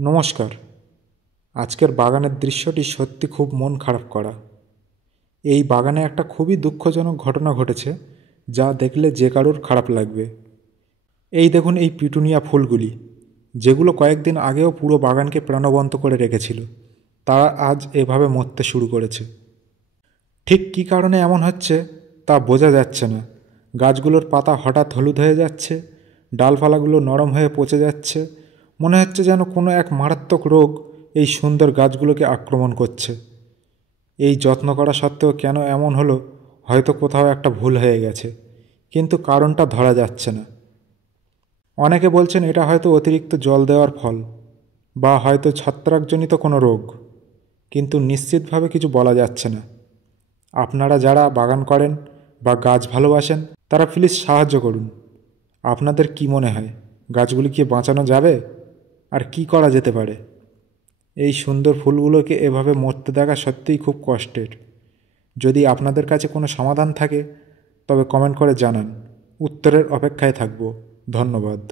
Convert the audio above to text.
নমস্কার। আজকের বাগানের দৃশ্যটি সত্যি খুব মন খারাপ করা। এই বাগানে একটা খুবই দুঃখজনক ঘটনা ঘটেছে, যা দেখলে যে কারুর খারাপ লাগবে। এই দেখুন এই পিটুনিয়া ফুলগুলি, যেগুলো কয়েকদিন আগেও পুরো বাগানকে প্রাণবন্ত করে রেখেছিল, তারা আজ এভাবে মরতে শুরু করেছে। ঠিক কী কারণে এমন হচ্ছে তা বোঝা যাচ্ছে না। গাছগুলোর পাতা হঠাৎ হলুদ হয়ে যাচ্ছে, ডালপালাগুলো নরম হয়ে পচে যাচ্ছে। মনে হচ্ছে যেন কোনো এক মারাত্মক রোগ এই সুন্দর গাছগুলোকে আক্রমণ করছে। এই যত্ন করা সত্ত্বেও কেন এমন হলো? হয়তো কোথাও একটা ভুল হয়ে গেছে, কিন্তু কারণটা ধরা যাচ্ছে না। অনেকে বলছেন এটা হয়তো অতিরিক্ত জল দেওয়ার ফল, বা হয়তো ছত্রাকজনিত কোনো রোগ, কিন্তু নিশ্চিতভাবে কিছু বলা যাচ্ছে না। আপনারা যারা বাগান করেন বা গাছ ভালোবাসেন, তারা প্লিজ সাহায্য করুন। আপনাদের কি মনে হয়, গাছগুলি কি বাঁচানো যাবে? আর কি করা যেতে পারে? এই সুন্দর ফুলগুলোকে এভাবে মরতে দেখা সত্যিই খুব কষ্টের। যদি আপনাদের কাছে কোনো সমাধান থাকে, তবে কমেন্ট করে জানান। উত্তরের অপেক্ষায় থাকব। ধন্যবাদ।